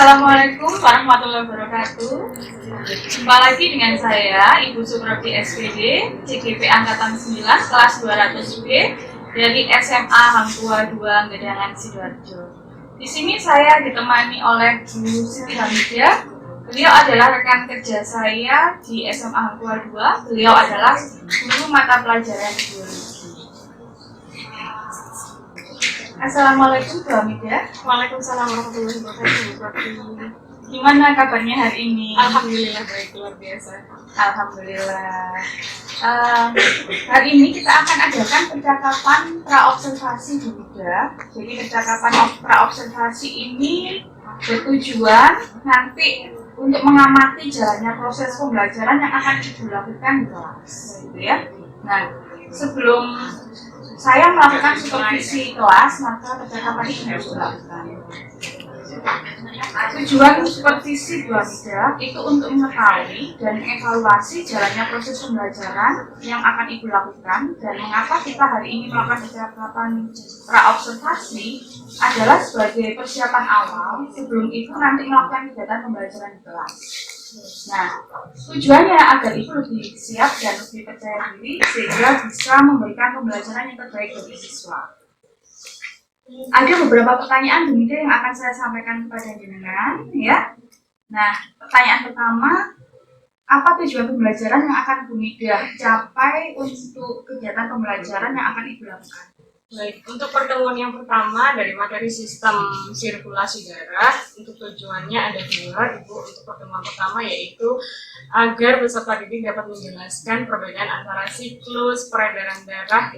Assalamualaikum warahmatullahi wabarakatuh. Jumpa lagi dengan saya, Ibu Suprabdi SPD, CGP Angkatan 9, kelas 200B dari SMA Hangtua 2 Gedangan Sidoarjo. Di sini saya ditemani oleh Bu Siti Hamidah. Beliau adalah rekan kerja saya di SMA Hangtua 2. Beliau adalah guru mata pelajaran biologi. Assalamualaikum Bu Hamidah. Waalaikumsalam warahmatullahi wabarakatuh. Gimana kabarnya hari ini? Alhamdulillah baik, luar biasa. Alhamdulillah. Hari ini kita akan adakan percakapan praobservasi juga. Jadi percakapan praobservasi ini bertujuan nanti untuk mengamati jalannya proses pembelajaran yang akan Ibu lakukan di kelas, gitu ya. Nah, sebelum saya melakukan supervisi kelas, maka percakapan ini harus dilakukan. Tujuan supervisi Bu Hamidah itu untuk mengetahui dan mengevaluasi jalannya proses pembelajaran yang akan Ibu lakukan, dan mengapa kita hari ini melakukan percakapan praobservasi adalah sebagai persiapan awal sebelum itu nanti melakukan kegiatan pembelajaran di kelas. Nah, tujuannya agar Ibu lebih siap dan lebih percaya diri sehingga bisa memberikan pembelajaran yang terbaik bagi siswa. Ada beberapa pertanyaan demikian yang akan saya sampaikan kepada jenengan, ya. Nah, pertanyaan pertama, apa tujuan pembelajaran yang akan Bu Midah capai untuk kegiatan pembelajaran yang akan Ibu lakukan? Baik, untuk pertemuan yang pertama dari materi sistem sirkulasi darah, untuk tujuannya ada dua, Ibu. Untuk pertemuan pertama yaitu agar peserta didik dapat menjelaskan perbedaan antara siklus peredaran darah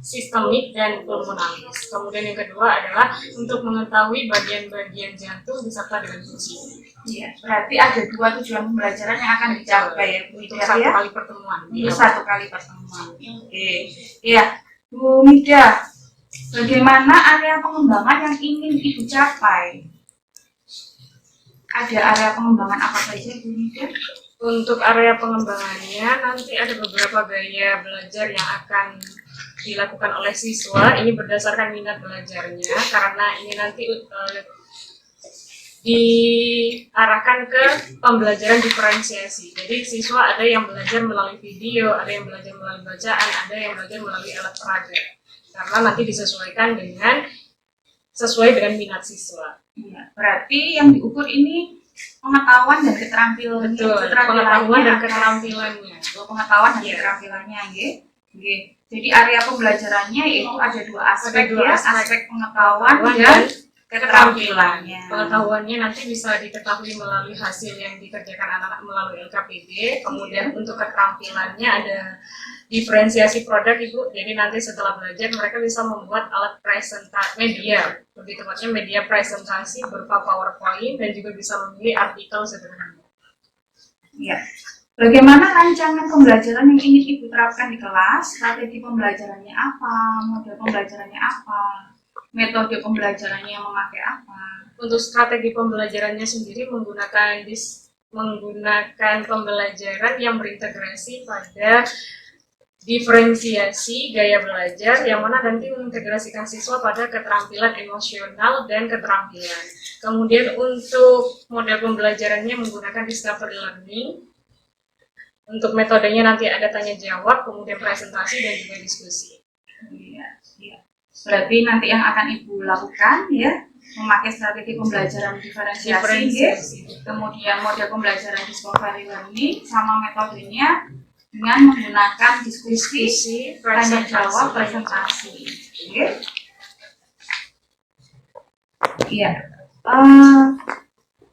sistemik dan pulmonalis. Kemudian yang kedua adalah untuk mengetahui bagian-bagian jantung beserta dengan fungsi. Iya, berarti ada dua tujuan pembelajaran yang akan dicapai ya Bu Untuk Midah, satu ya? kali pertemuan. Untuk satu kali pertemuan. Oke. Iya. Bu Midah, bagaimana area pengembangan yang ingin Ibu capai? Ada area pengembangan apa saja Bu Midah? Untuk area pengembangannya nanti ada beberapa gaya belajar yang akan dilakukan oleh siswa. Ini berdasarkan minat belajarnya, karena ini nanti diarahkan ke pembelajaran diferensiasi. Jadi siswa ada yang belajar melalui video, ada yang belajar melalui bacaan, ada yang belajar melalui alat peraga. Karena nanti disesuaikan sesuai dengan minat siswa. Ya, berarti yang diukur ini pengetahuan dan keterampilan. Betul, pengetahuan dan keterampilannya. Pengetahuan dan keterampilannya, nggih. Jadi area pembelajarannya yaitu ada dua aspek, aspek pengetahuan dan keterampilannya. Pengetahuannya nanti bisa diketahui melalui hasil yang dikerjakan anak-anak melalui LKPD. Kemudian untuk keterampilannya ada diferensiasi produk, Ibu. Jadi nanti setelah belajar mereka bisa membuat alat presentasi media, lebih tepatnya media presentasi berupa PowerPoint, dan juga bisa memilih artikel sederhana. Ya. Bagaimana rancangan pembelajaran yang ingin Ibu terapkan di kelas? Strategi pembelajarannya apa? Model pembelajarannya apa? Metode pembelajarannya memakai apa? Untuk strategi pembelajarannya sendiri menggunakan pembelajaran yang berintegrasi pada diferensiasi gaya belajar, yang mana nanti mengintegrasikan siswa pada keterampilan emosional dan keterampilan. Kemudian untuk model pembelajarannya menggunakan discovery learning. Untuk metodenya nanti ada tanya jawab, kemudian presentasi dan juga diskusi. Iya. Berarti nanti yang akan Ibu lakukan ya, memakai strategi pembelajaran diferensiasi. Kemudian model pembelajaran discovery learning, sama metodenya dengan menggunakan diskusi, tanya jawab, presentasi. Iya.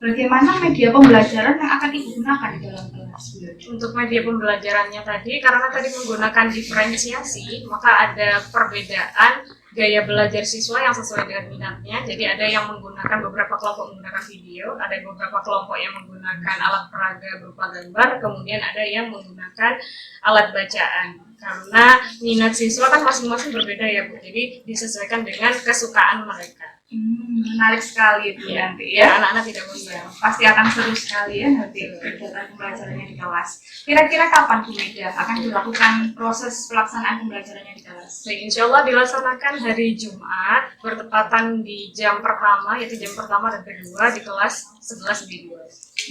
Bagaimana media pembelajaran yang akan Ibu gunakan di dalam kelas? Untuk media pembelajarannya tadi, karena tadi menggunakan diferensiasi, maka ada perbedaan gaya belajar siswa yang sesuai dengan minatnya. Jadi ada yang menggunakan beberapa kelompok menggunakan video, ada beberapa kelompok yang menggunakan alat peraga berupa gambar, kemudian ada yang menggunakan alat bacaan. karena minat siswa kan masing-masing berbeda ya Bu, jadi disesuaikan dengan kesukaan mereka. Menarik sekali itu Ya, nanti ya ya. anak-anak tidak bosan. Iya, pasti akan seru sekali ya nanti kegiatan pembelajarannya di kelas. Kira-kira kapan Bu Mega akan dilakukan proses pelaksanaan pembelajarannya di kelas? Baik, insya Allah dilaksanakan hari Jumat bertepatan di jam pertama, yaitu jam pertama dan kedua di kelas 11B2.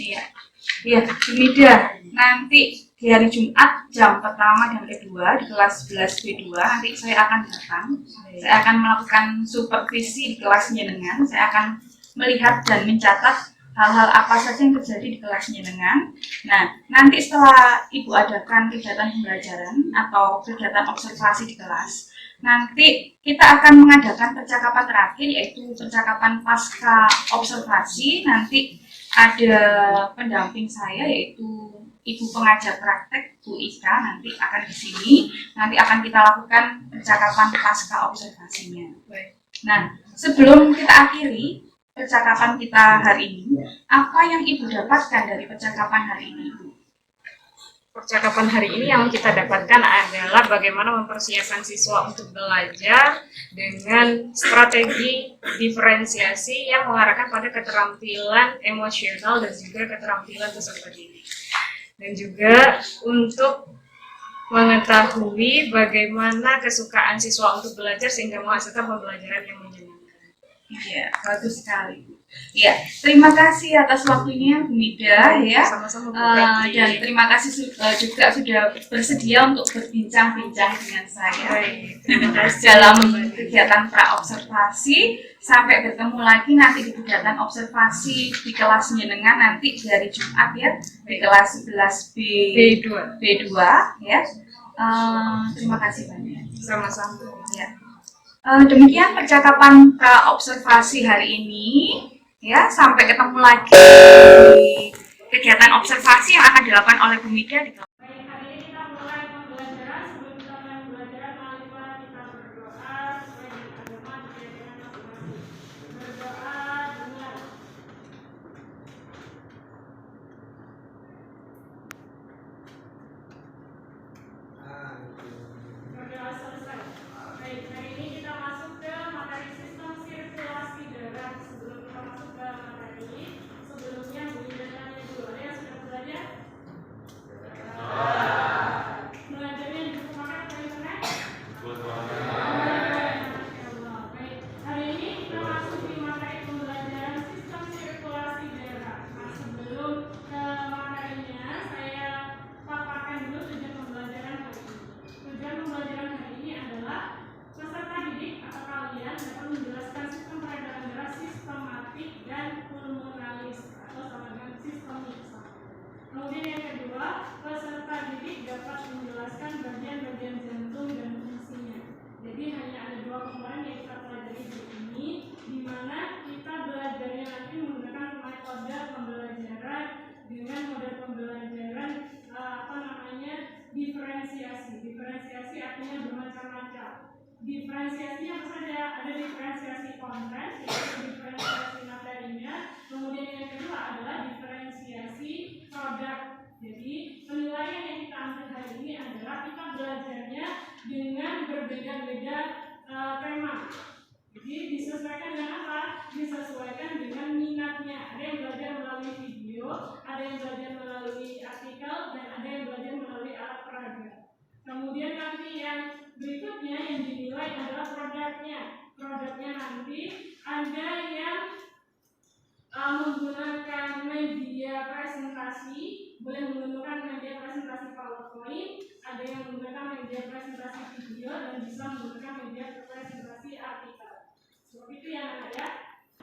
Iya, iya, Bu Mega. Nanti di hari Jumat jam pertama dan kedua di kelas 11B2 nanti saya akan datang. Saya akan melakukan supervisi di kelas jenengan. Saya akan melihat dan mencatat hal-hal apa saja yang terjadi di kelas jenengan. Nah, nanti setelah Ibu adakan kegiatan pembelajaran atau kegiatan observasi di kelas, nanti kita akan mengadakan percakapan terakhir, yaitu percakapan pasca observasi. Nanti ada pendamping saya, yaitu Ibu pengajar praktek Bu Ika, nanti akan di sini. Nanti akan kita lakukan percakapan pasca observasinya. Nah, sebelum kita akhiri percakapan kita hari ini, apa yang Ibu dapatkan dari percakapan hari ini, Ibu? Percakapan hari ini yang kita dapatkan adalah bagaimana mempersiapkan siswa untuk belajar dengan strategi diferensiasi yang mengarahkan pada keterampilan emosional dan juga keterampilan peserta didik. Dan juga untuk mengetahui bagaimana kesukaan siswa untuk belajar sehingga menghasilkan pembelajaran yang menyenangkan. Iya, bagus sekali. Ya, terima kasih atas waktunya Bu Mida ya. Sama-sama Bu Prati. Dan terima kasih juga sudah bersedia untuk berbincang-bincang dengan saya. Baik, terima kasih Dalam kegiatan pra-observasi. Sampai bertemu lagi nanti di kegiatan observasi di kelas jenengan nanti di hari Jumat ya, di kelas 11B2 ya. Terima kasih banyak. Sama-sama. Ya. Demikian percakapan pra-observasi hari ini ya. Sampai ketemu lagi di kegiatan observasi yang akan dilakukan oleh Bu Mida di kelas. Baik, hari ini kita mulai pembelajaran. Sebelum kita mulai pembelajaran, marilah kita berdoa sesuai dengan agama dan keyakinan masing-masing. Berdoa dengan berdoa selesai. Baik, hari ini kita masuk ke materi sistem sirkulasi darah. Sebelum kita masuk ke materi, sebelumnya Bu Ida tanya dulu, ada yang sudah belajar? Belajarnya di buku paket atau internet? Baik, hari ini kita masuk di materi pembelajaran sistem sirkulasi darah. Nah, sebelum ke materinya, saya paparkan dulu tujuan pembelajaran hari ini. Tujuan pembelajaran hari ini adalah peserta didik atau kalian dapat menjelaskan sistem peredaran darah sistematik dan pulmonalis atau sama dengan sistemik. Kemudian yang kedua, peserta didik dapat menjelaskan bagian-bagian jantung dan fungsinya. Jadi hanya ada dua komponen yang kita pelajari di sini, di mana kita belajarnya nanti menggunakan metode pembelajaran dengan model pembelajaran diferensiasi. Diferensiasi artinya bermacam-macam. Diferensiasi apa saja? Ada diferensiasi konten, yaitu diferensiasi materinya. Kemudian yang kedua adalah diferensiasi produk. Jadi penilaian yang kita ambil hari ini adalah kita belajarnya dengan berbeda-beda tema. Jadi disesuaikan dengan apa? Disesuaikan dengan minatnya. Ada yang belajar melalui video, ada yang belajar melalui artikel, dan ada yang belajar melalui alat peraga. Kemudian nanti yang berikutnya yang dinilai adalah produknya. Produknya nanti ada yang menggunakan media presentasi, boleh menggunakan media presentasi PowerPoint, ada yang menggunakan media presentasi video, dan bisa menggunakan media presentasi artikel. Seperti itu ya anak ya.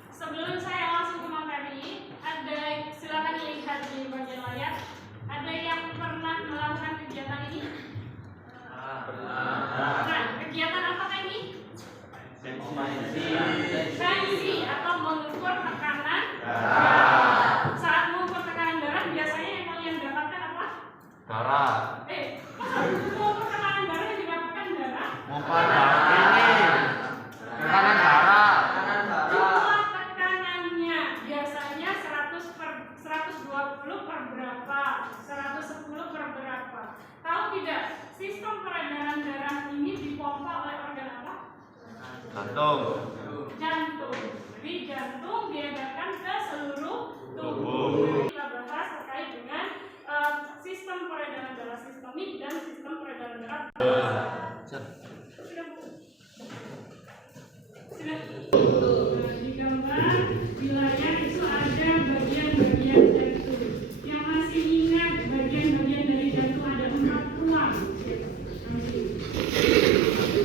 Sebelum saya langsung ke materi, silakan lihat di bagian layar. Ada yang pernah melakukan kegiatan ini? Nah, kegiatan apakah ini? Tensi atau mengukur tekanan darah. Saat mengukur tekanan darah biasanya yang kalian dapatkan apa? Darah. Masa mengukur tekanan darah yang didapatkan darah? Bukan darah ini. Tekanan darah. Jumlah tekanannya biasanya 120 per berapa? 110 per berapa? Tahu tidak? Sistem peredaran Jantung. Jantung. Jadi jantung diedarkan ke seluruh tubuh. Tubuh. Kita bahas terkait dengan sistem peredaran darah sistemik dan sistem peredaran darah. Sudah, Bu? Sudah. Nah, di gambar wilayah itu ada bagian-bagian jantung. Yang masih ingat bagian-bagian dari jantung ada 4 ruang.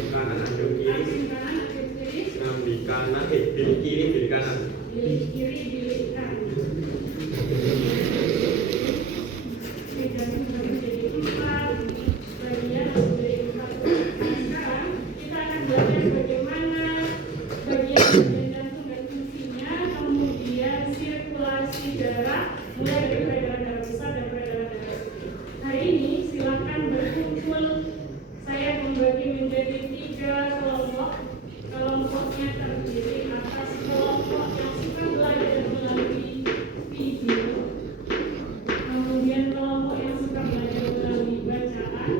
Kanan ada kiri, Akhir kanan, akhir kiri, di kanan, di kiri, di kanan. bilik kiri, bilik kanan. Oke, jantung terbagi menjadi 4 bagian atau menjadi 4 ruang. Nah, sekarang kita akan belajar bagaimana bagian-bagian jantung dan fungsinya, kemudian sirkulasi darah, mulai dari peredaran darah besar dan peredaran darah kecil. Hari ini silakan berkumpul. Saya membagi menjadi 3 kelompok. Kelompoknya terdiri atas kelompok yang suka belajar melalui video, kemudian kelompok yang suka belajar melalui bacaan,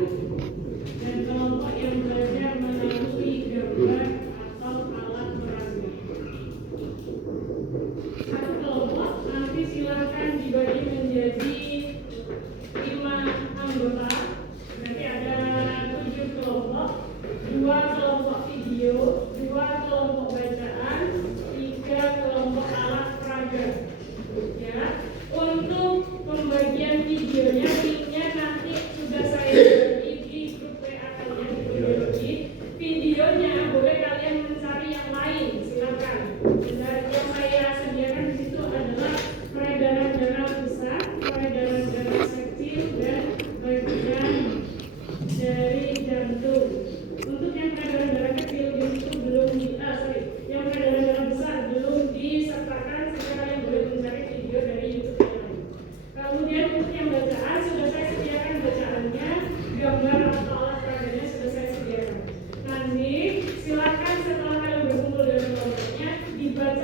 dan kelompok yang belajar melalui gambar atau alat peraga. Satu kelompok nanti silakan dibagi menjadi 5 anggota. Berarti ada 7 kelompok, 2 kelompok video, 2 kelompok bacaan, 3 kelompok alat peraga. Ya, untuk pembagian videonya, linknya nanti sudah saya bagi di grup WA kalian di biologi. Videonya boleh kalian mencari yang lain, silakan. Dan yang saya sediakan di situ adalah peredaran darah besar, peredaran darah kecil, dan bagian dari jantung. Untuk yang peredaran darah kecil di situ belum yang peredaran darah besar belum disertakan, sehingga kalian boleh mencari video dari YouTube yang lain. Kemudian untuk yang bacaan sudah saya sediakan bacaannya, gambar atau alat peraganya sudah saya sediakan. Nanti silakan setelah kalian berkumpul dengan kelompoknya dibaca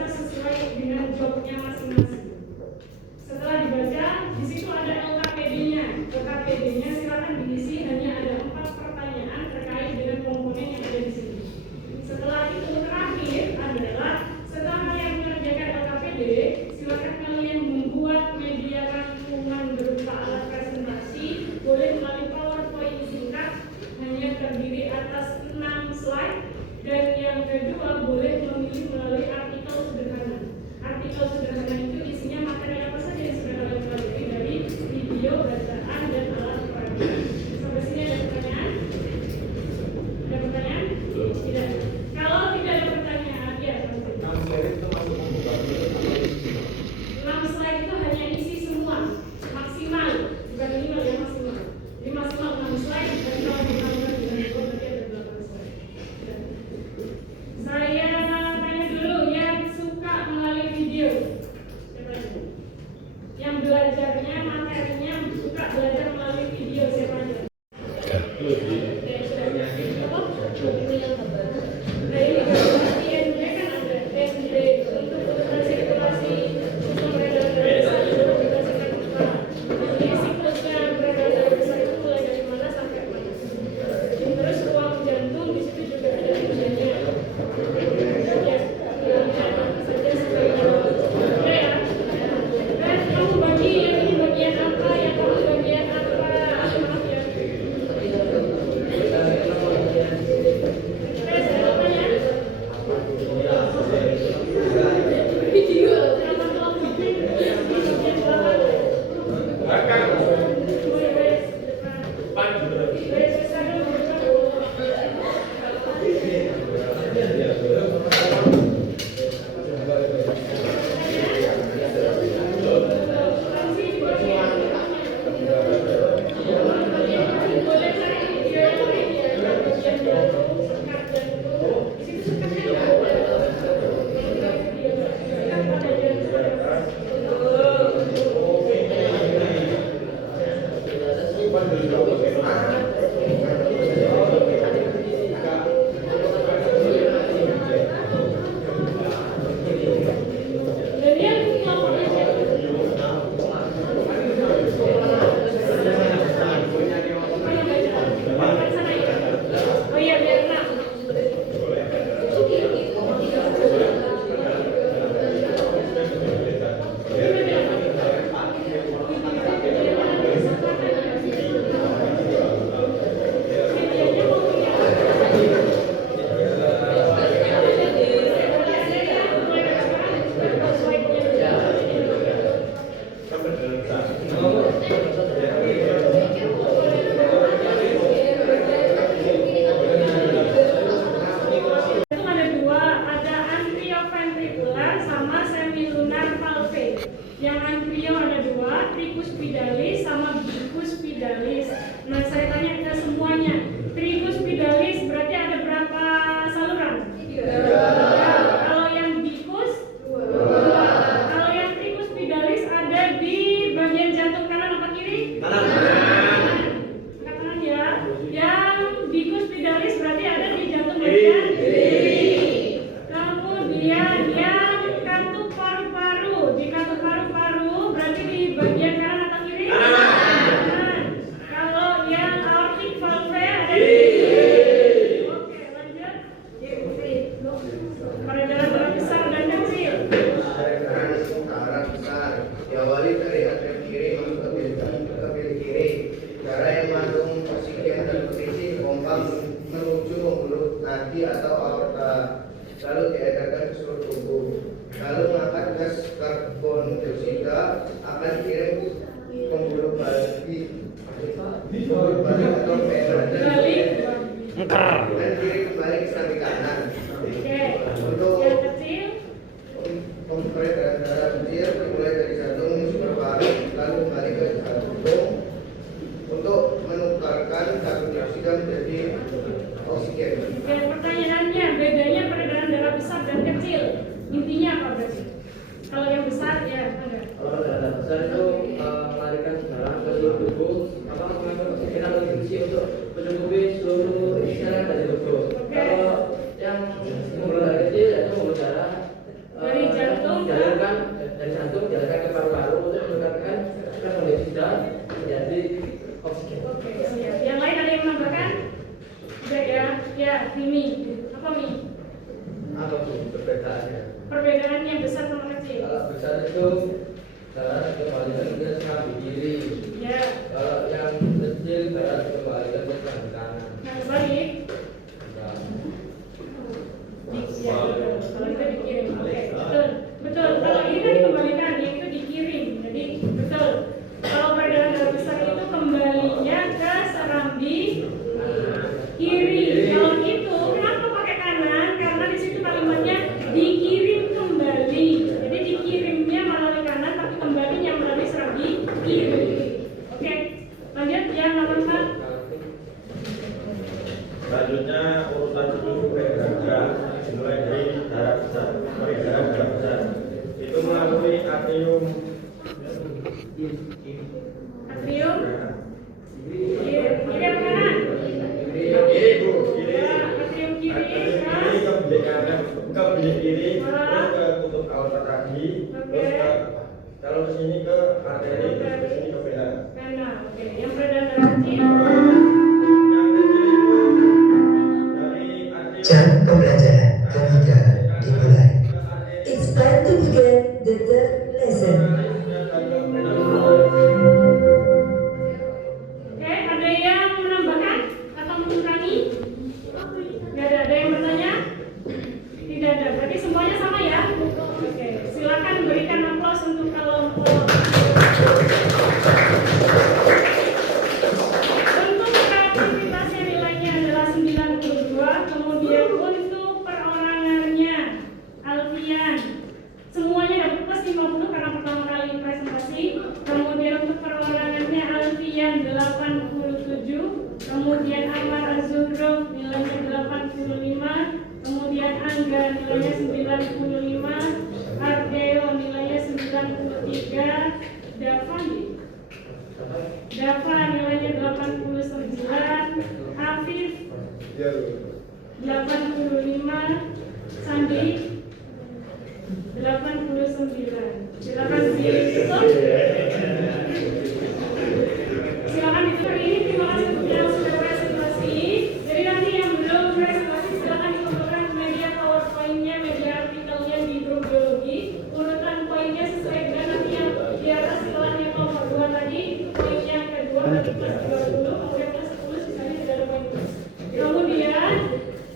Diawali dari atrium kiri masuk ke bilik kiri. Darah yang mengandung oksigen dan nutrisi dipompa menuju pembuluh nadi atau aorta, lalu diedarkan ke seluruh tubuh. Lalu mengangkat gas karbon dioksida akan dikirim pembuluh balik atau vena dan dikirim kembali ke samping kanan. Untuk peredaran darah kecil dimulai dari jantung menuju ke paru, lalu kembali ke jantung untuk menukarkan karbon dioksida menjadi oksigen. Oke, pertanyaannya bedanya peredaran darah besar dan kecil intinya apa berarti? Kalau yang besar ya ada. Kalau darah besar itu melarikan darah ke seluruh tubuh, mengandung oksigen atau nutrisi untuk mencukupi seluruh sel dari tubuh. Kalau yang pembuluh darah kecil itu pembuluh darah Dari jantung dialirkan dari jantung dialirkan ke paru-paru untuk menukarkan karbon dioksida menjadi oksigen. Oke, siap. Yang lain ada yang menambahkan? Udah ya? Ya, ini apa Mi? Apa tuh perbedaannya? Perbedaan yang besar sama kecil. Kalau besar itu darah dikembalikan ke samping kiri. Ya. Kalau yang kecil darah dikembalikan ke samping kanan. Nah, balik. Nah, Ya, betul. Kalau itu dikirim. Oke, betul. Betul. Kalau ini kan dikembalikan, yang itu dikirim. Jadi betul. Kalau peredaran darah besar itu kembalinya ke serambi kiri. Kalau itu kenapa pakai kanan? Karena di situ kalimatnya dikirim kembali. Jadi dikirimnya melalui kanan, tapi kembalinya melalui serambi kiri. Oke, lanjut yang 84. Selanjutnya urutan 7 peredaran darah dimulai dari darah besar. Peredaran darah besar itu melalui atrium Atrium kiri apa kanan? kiri bu, kiri. Ya, atrium kiri. Kiri ke bilik kanan, ke bilik kiri, terus ke kutub aorta tadi, terus ke kalau ke sini ke arteri, terus ke sini ke vena. Kanan. Oke, yang peredaran darah kecil. Yang kecil itu dari atrium Jam pembelajaran ketiga dimulai. ke arteri. It's time to begin the third lesson. Oke, ada yang menambahkan atau mengurangi? Tidak ada. Ada yang bertanya? Tidak ada. Berarti semuanya sama ya? Oke, silakan berikan aplaus untuk kelompok. Untuk kreativitasnya nilainya adalah 92. Kemudian untuk perorangannya Alfian semuanya dapat plus 50 karena pertama kali presentasi. Kemudian untuk perorangannya Alfian 87. Kemudian Amar Azuro nilainya 85. Kemudian Angga nilainya 95. Arteo nilainya 93. Dava nilainya 89. Afif 85. Sandi 89. Silakan dihitung. Silakan dihitung ini. Terima kasih untuk yang sudah presentasi. Jadi nanti yang belum presentasi silakan dikumpulkan media PowerPoint-nya, media artikelnya di grup biologi. Urutan poinnya sesuai dengan nanti yang di atas setelah yang nomor 2 tadi. Poin yang kedua tadi plus 30, kemudian plus 10 sisanya tidak ada poin plus. Kemudian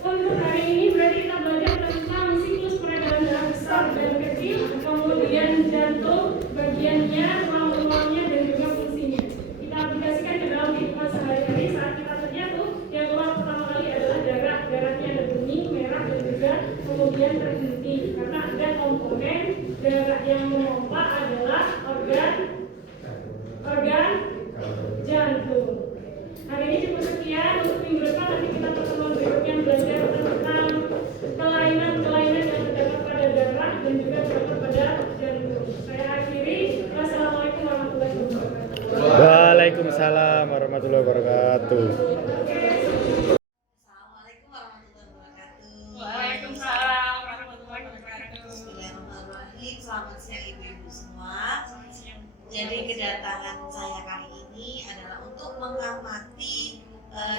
untuk hari ini berarti kita belajar tentang siklus peredaran darah besar dan kecil, kemudian jantung, bagiannya, ruang-ruangnya dan juga fungsinya. Kita aplikasikan ke dalam kehidupan sehari-hari. Saat kita terjatuh, yang keluar pertama kali adalah darah. Darahnya ada bening, merah dan juga kemudian terhenti karena ada komponen darah yang memompa adalah organ jantung. Hari ini cukup sekian. Untuk minggu depan nanti kita pertemuan berikutnya belajar tentang kelainan-kelainan yang terdapat pada darah dan juga terdapat pada jantung. Saya akhiri. Wassalamualaikum warahmatullahi wabarakatuh. Waalaikumsalam warahmatullahi wabarakatuh. Assalamualaikum warahmatullahi wabarakatuh. Waalaikumsalam warahmatullahi wabarakatuh. Bismillahirrahmanirrahim. Selamat siang ibu-ibu semua. Jadi kedatangan saya kali ini adalah untuk mengamati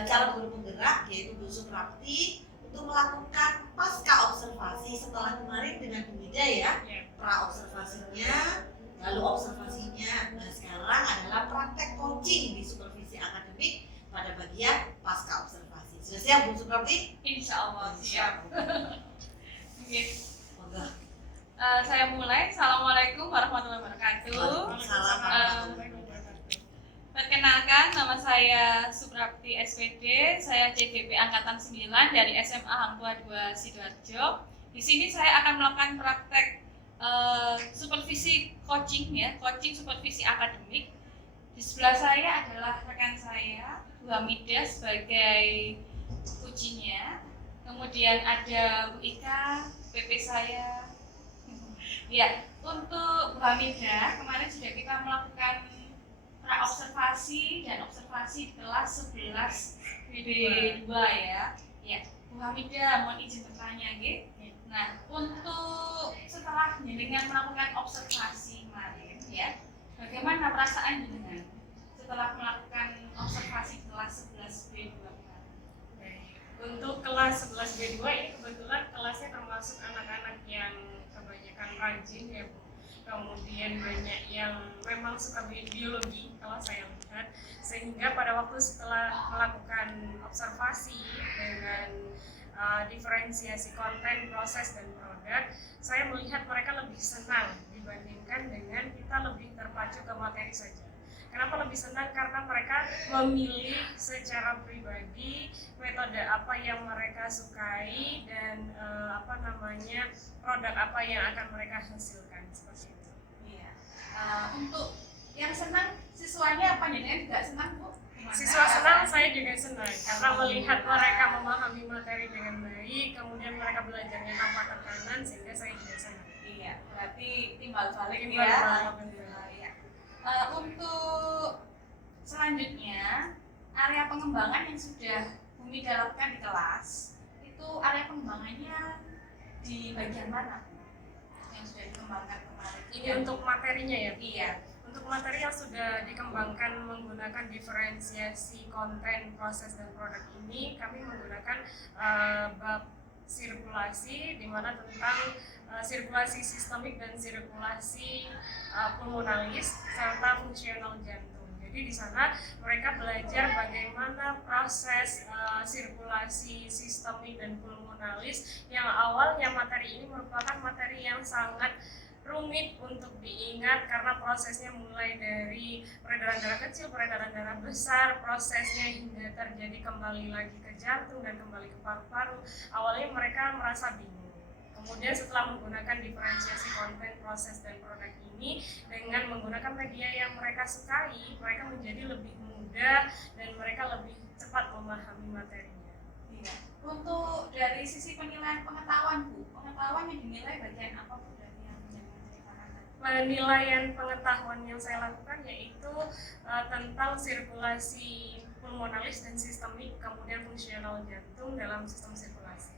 cara guru penggerak yaitu Bu Suprapti untuk melakukan pasca observasi setelah kemarin dengan Bu Mida ya. Pra observasinya lalu observasinya. Nah sekarang adalah praktek coaching di supervisi akademik pada bagian pasca observasi. Sudah siap Bu Suprapti? Insya Allah siap. Oke. Monggo. Saya mulai. Assalamualaikum warahmatullahi wabarakatuh. Waalaikumsalam warahmatullahi wabarakatuh. Perkenalkan, nama saya Suprapti SPD. Saya CDP Angkatan 9 dari SMA Hang Tua 2 Sidoarjo. Di sini saya akan melakukan praktek supervisi coaching ya, coaching supervisi akademik. Di sebelah saya adalah rekan saya, Bu Hamidah sebagai coachingnya. Kemudian ada Bu Ika, PP saya. Ya, untuk Bu Hamidah kemarin sudah kita melakukan pra-observasi dan observasi di kelas 11 B2 ya. Ya, Bu Hamidah mohon izin bertanya gitu. Nah, untuk setelah jenengan melakukan observasi kemarin ya, bagaimana perasaan jenengan setelah melakukan observasi kelas 11 B2 kemarin? Untuk kelas 11 B2 ini kebetulan kelasnya termasuk anak-anak yang kebanyakan rajin ya Bu. Kemudian banyak yang memang suka biologi kalau saya lihat, sehingga pada waktu setelah melakukan observasi dengan diferensiasi konten, proses, dan produk, saya melihat mereka lebih senang dibandingkan dengan kita lebih terpacu ke materi saja. Kenapa lebih senang? Karena mereka memilih secara pribadi metode apa yang mereka sukai dan produk apa yang akan mereka hasilkan seperti itu. Iya. Untuk yang senang siswanya apa nih? Tidak senang Bu? Siswa senang, saya juga senang karena melihat mereka memahami materi dengan baik, kemudian mereka belajarnya tanpa tekanan, sehingga saya juga senang. Iya, berarti timbal balik Timbal ya. balik. Alhamdulillah ya. Untuk selanjutnya area pengembangan yang sudah Bumi lakukan di kelas itu area pengembangannya di bagian mana yang sudah dikembangkan kemarin? Ini untuk materinya ya? Iya. Untuk materi yang sudah dikembangkan menggunakan diferensiasi konten, proses, dan produk ini, kami menggunakan bab sirkulasi, di mana tentang sirkulasi sistemik dan sirkulasi pulmonalis serta fungsional jantung. Jadi di sana mereka belajar bagaimana proses sirkulasi sistemik dan pulmonalis yang awalnya materi ini merupakan materi yang sangat rumit untuk diingat karena prosesnya mulai dari peredaran darah kecil, peredaran darah besar, prosesnya hingga terjadi kembali lagi ke jantung dan kembali ke paru-paru. Awalnya mereka merasa bingung. Kemudian setelah menggunakan diferensiasi konten, proses, dan produk ini dengan menggunakan media yang mereka sukai, mereka menjadi lebih mudah dan mereka lebih cepat memahami materinya. Iya. Untuk dari sisi penilaian pengetahuan Bu, pengetahuan yang dinilai bagian apa Bu? Penilaian pengetahuan yang saya lakukan yaitu tentang sirkulasi pulmonalis dan sistemik, kemudian fungsional jantung dalam sistem sirkulasi.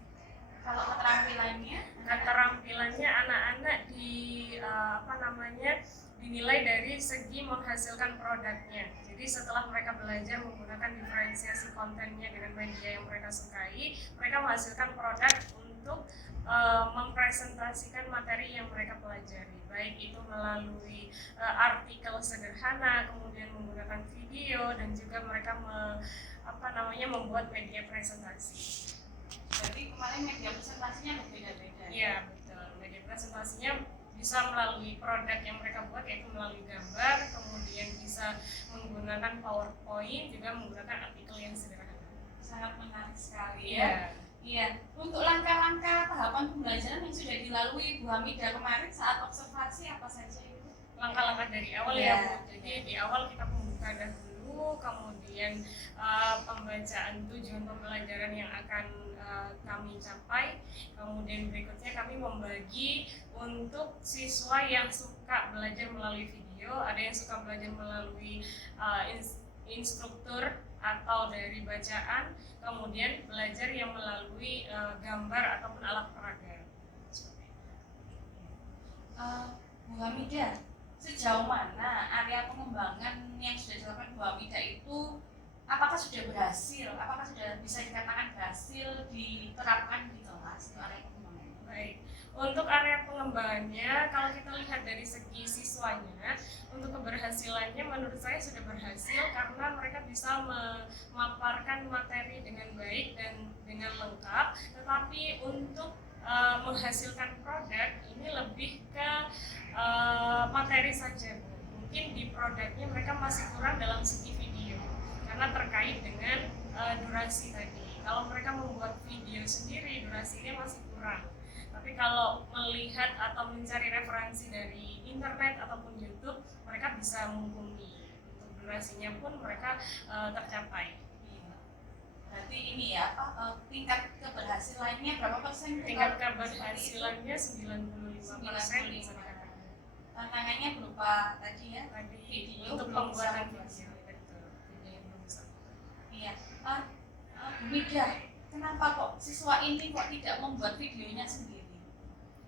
Kalau keterampilannya? Keterampilannya anak-anak dinilai dari segi menghasilkan produknya. Jadi setelah mereka belajar menggunakan diferensiasi kontennya dengan media yang mereka sukai, mereka menghasilkan produk untuk mempresentasikan materi yang mereka pelajari, baik itu melalui artikel sederhana, kemudian menggunakan video, dan juga mereka membuat media presentasi. Jadi kemarin media presentasinya berbeda-beda. Iya betul, media presentasinya bisa melalui produk yang mereka buat, yaitu melalui gambar, kemudian bisa menggunakan PowerPoint, juga menggunakan artikel yang sederhana. Sangat menarik sekali ya. Iya, untuk langkah-langkah tahapan pembelajaran yang sudah dilalui Bu Hamidah kemarin saat observasi apa saja itu? Langkah-langkah dari awal ya Bu. Jadi di awal kita membuka dahulu, kemudian pembacaan tujuan pembelajaran yang akan kami capai, kemudian berikutnya kami membagi untuk siswa yang suka belajar melalui video, ada yang suka belajar melalui instruktur atau dari bacaan, kemudian belajar yang melalui gambar ataupun alat peraga. Bu Hamidah, sejauh mana area pengembangan yang sudah dilakukan Bu Hamidah itu apakah sudah berhasil? Apakah sudah bisa dikatakan berhasil diterapkan di kelas itu area pengembangan? Baik, Untuk area pengembangannya, kalau kita lihat dari segi siswanya, untuk keberhasilannya menurut saya sudah berhasil karena mereka bisa memaparkan materi dengan baik dan dengan lengkap. Tetapi untuk menghasilkan produk ini lebih ke materi saja. Mungkin di produknya mereka masih kurang dalam segi video karena terkait dengan durasi tadi. Kalau mereka membuat video sendiri, durasinya masih kurang. Tapi kalau melihat atau mencari referensi dari internet ataupun YouTube, mereka bisa mumpuni. Untuk durasinya pun mereka tercapai. Berarti ini ya, tingkat keberhasilannya berapa persen? Tingkat keberhasilannya 95%. Tantangannya berupa tadi ya, Video untuk pembuatan video. Iya. Bu Mida, kenapa kok siswa ini kok tidak membuat videonya sendiri?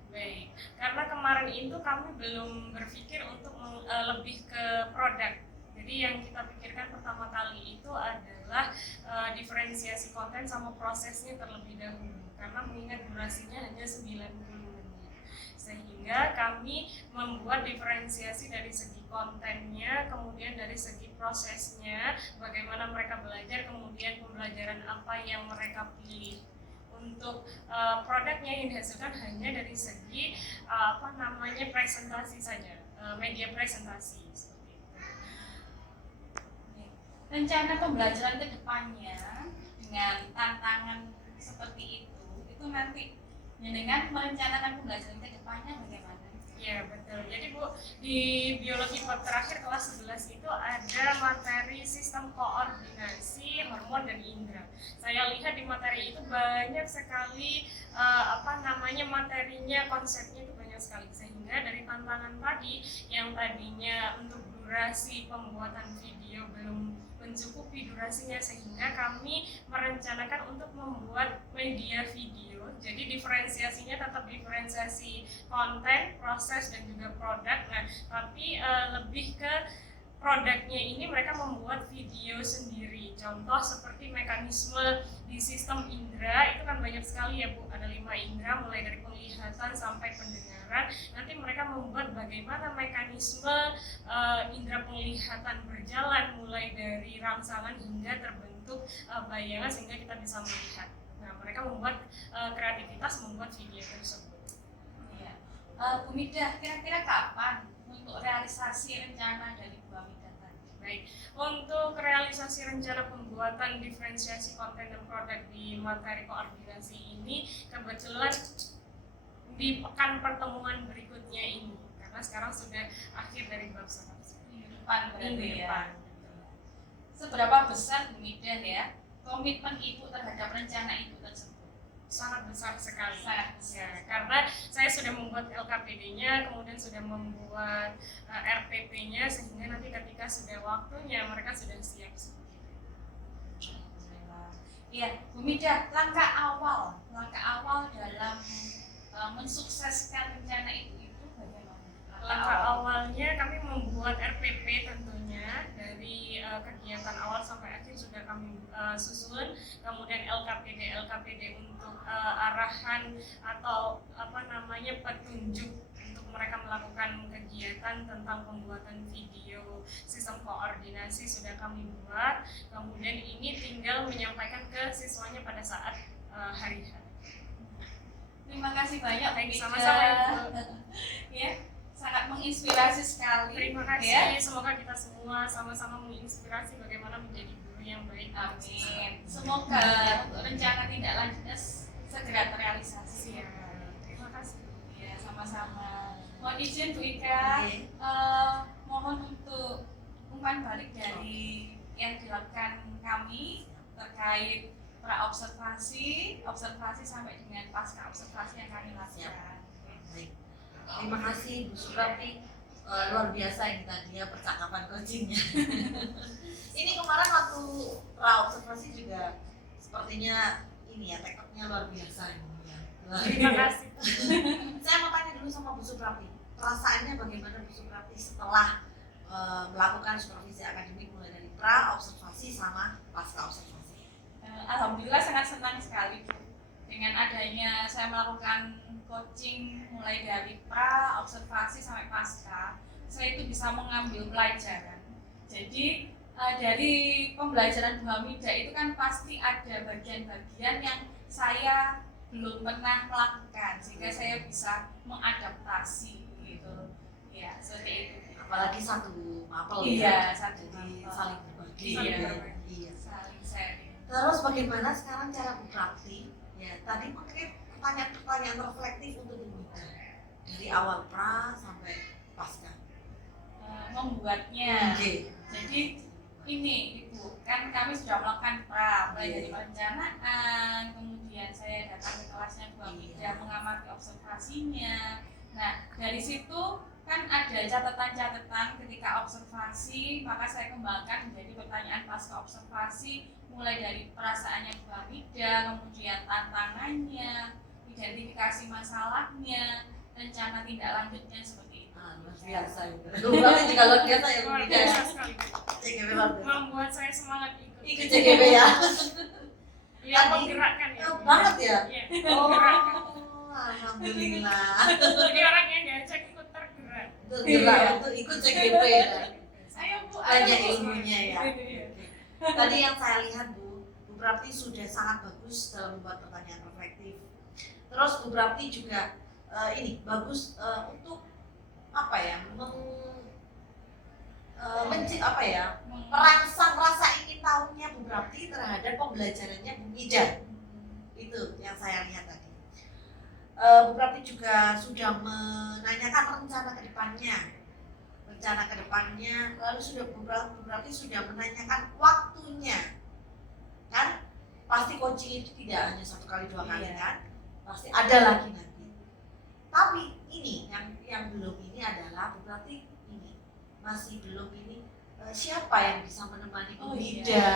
Baik, karena kemarin itu kami belum berpikir untuk lebih ke produk. Jadi yang kita pikirkan pertama kali itu adalah diferensiasi konten sama prosesnya terlebih dahulu. Karena mengingat durasinya hanya 90 menit. Sehingga kami membuat diferensiasi dari segi kontennya, kemudian dari segi prosesnya, bagaimana mereka belajar, kemudian pembelajaran apa yang mereka pilih. Untuk produknya yang dihasilkan hanya dari segi presentasi saja, media presentasi seperti itu. Rencana pembelajaran ke depannya dengan tantangan seperti itu nanti dengan merencanakan pembelajaran ke depannya bagaimana? Ya betul. Jadi Bu, di biologi bab terakhir kelas 11 itu ada materi sistem koordinasi hormon dan indera. Saya lihat di materi itu banyak sekali materinya, konsepnya itu banyak sekali. Sehingga dari tantangan tadi yang tadinya untuk durasi pembuatan video belum mencukupi durasinya, sehingga kami merencanakan untuk membuat media video. Jadi diferensiasinya tetap diferensiasi konten, proses, dan juga produk. Nah, tapi lebih ke produknya ini mereka membuat video sendiri. Contoh seperti mekanisme di sistem indera itu kan banyak sekali ya Bu, ada 5 indera mulai dari penglihatan sampai pendengaran. Nanti mereka membuat bagaimana mekanisme indera penglihatan berjalan mulai dari rangsangan hingga terbentuk bayangan sehingga kita bisa melihat. Nah, mereka membuat kreativitas membuat video tersebut. Iya. Bu Mida, kira-kira kapan untuk realisasi rencana dari Bu Mida tadi? Baik, untuk realisasi rencana pembuatan diferensiasi konten dan produk di materi koordinasi ini kebetulan di pekan pertemuan berikutnya ini, karena sekarang sudah akhir dari bab 1. Minggu depan berarti ya. Depan. Seberapa besar Bu Mida ya komitmen Ibu terhadap rencana Ibu tersebut? Sangat besar sekali. Sangat besar. Ya, karena saya sudah membuat LKPD-nya, kemudian sudah membuat RPP-nya, sehingga nanti ketika sudah waktunya mereka sudah siap. Iya, Bu Mida, langkah awal dalam mensukseskan rencana itu bagaimana? Langkah awalnya kami membuat RPP tentunya dari kegiatan awal sampai akhir sudah kami susun, kemudian LKPD untuk arahan atau petunjuk untuk mereka melakukan kegiatan tentang pembuatan video sistem koordinasi sudah kami buat, kemudian ini tinggal menyampaikan ke siswanya pada saat hari H. Terima kasih banyak Bu Mida. Sama-sama Ibu. Ya. Sangat menginspirasi sekali. Terima kasih. Ya. Semoga kita semua sama-sama menginspirasi bagaimana menjadi guru yang baik. Amin. Semoga untuk rencana tindak lanjutnya segera terrealisasi. Ya. Terima kasih. Ya, sama-sama. Mohon izin Bu Ika, mohon untuk umpan balik dari yang dilakukan kami terkait pra-observasi, observasi sampai dengan pasca observasi yang kami lakukan. Baik. Terima kasih Bu Suprapti, luar biasa ini tadi ya percakapan coachingnya. Ini kemarin waktu pra-observasi juga sepertinya ini ya tekniknya luar biasa ini ya. Terima kasih. Saya mau tanya dulu sama Bu Suprapti, perasaannya bagaimana Bu Suprapti setelah melakukan supervisi akademik mulai dari pra-observasi sama pasca observasi? Alhamdulillah sangat senang sekali Bu. dengan adanya saya melakukan coaching mulai dari pra, observasi sampai pasca, saya itu bisa mengambil pelajaran. Jadi dari pembelajaran Bu Hamidah itu kan pasti ada bagian-bagian yang saya belum pernah melakukan, sehingga saya bisa mengadaptasi gitu. Ya, seperti itu. Apalagi satu mapel Iya, ya. satu Jadi mapel. saling berbagi. Iya. Iya. Saling sharing. Terus bagaimana sekarang cara berpraktik? Ya, tadi mungkin pertanyaan-pertanyaan reflektif untuk Bunda dari awal pra sampai pasca. Membuatnya. Oke. Jadi ini Ibu, kan kami sudah melakukan pra, mulai dari perencanaan, kemudian saya datang ke kelasnya Bu Hamidah, mengamati observasinya. Nah, dari situ kan ada catatan-catatan ketika observasi, maka saya kembangkan menjadi pertanyaan pasca observasi, mulai dari perasaannya Bu Hamidah, kemudian tantangannya, identifikasi masalahnya, rencana tindak lanjutnya seperti itu. Luar biasa itu. Berarti juga luar biasa ya Bu Luar Hamidah. biasa sekali. CGP luar biasa. Membuat saya semangat ikut. Ikut CGP ya. Iya, menggerakkan ya. Banget ya. Iya, Oh, menggerakkan. alhamdulillah. Jadi orang yang diajak ikut tergerak. Tergerak untuk ikut CGP ya. Ayo Bu, Banyak ayo, Bu. ilmunya ya. Iya. Tadi yang saya lihat Bu Prapti sudah sangat bagus dalam membuat pertanyaan reflektif. Terus Bu Prapti juga ini bagus untuk apa ya, merangsang rasa ingin tahunya Bu Prapti terhadap pembelajarannya Bu Mida. Itu yang saya lihat tadi. Bu Prapti juga sudah menanyakan rencana ke depannya, lalu sudah Bu Prapti sudah menanyakan waktunya. Kan pasti coaching itu tidak hanya 1 kali 2 kali kan, pasti ada lagi nanti. Tapi ini yang belum ini adalah Bu Prapti ini masih belum ini siapa yang bisa menemani Bu Mida?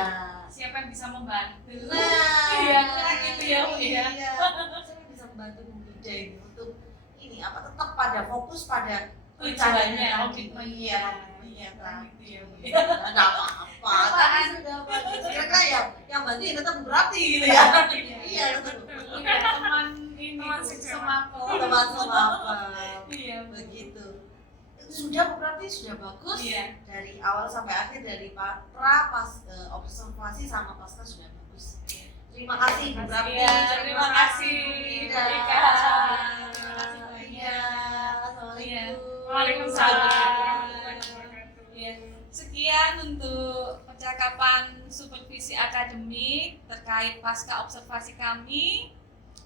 Siapa yang bisa membantu? Nah, iya, keren gitu ya Bu ya. Iya. Saya bisa membantu Bu Mida ini untuk ini tetap pada fokus pada Tujuannya, tadi. komitmennya. Iya, Keren gitu ya Bu. Nggak apa-apa, kan sudah bagus. Kira-kira ya, yang bantu ya tetap berarti gitu ya. Iya, betul. Iya, teman ini Teman Bu, sejawat. semapel. Teman apa? Iya Bu. Begitu. Sudah berarti sudah bagus. Iya. Dari awal sampai akhir, dari pra, observasi sama pasca sudah bagus. Terima kasih Bu Prapti. Iya, terima kasih Bu Bu Ika. Terima kasih banyak. Iya. Assalamualaikum. Waalaikumsalam. Ya, sekian untuk percakapan supervisi akademik terkait pasca observasi kami.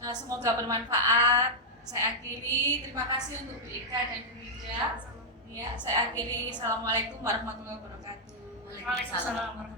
Semoga bermanfaat. Saya akhiri. Terima kasih untuk Bu Ika dan Bu Mida. Ya, saya akhiri. Assalamualaikum warahmatullahi wabarakatuh. Waalaikumsalam.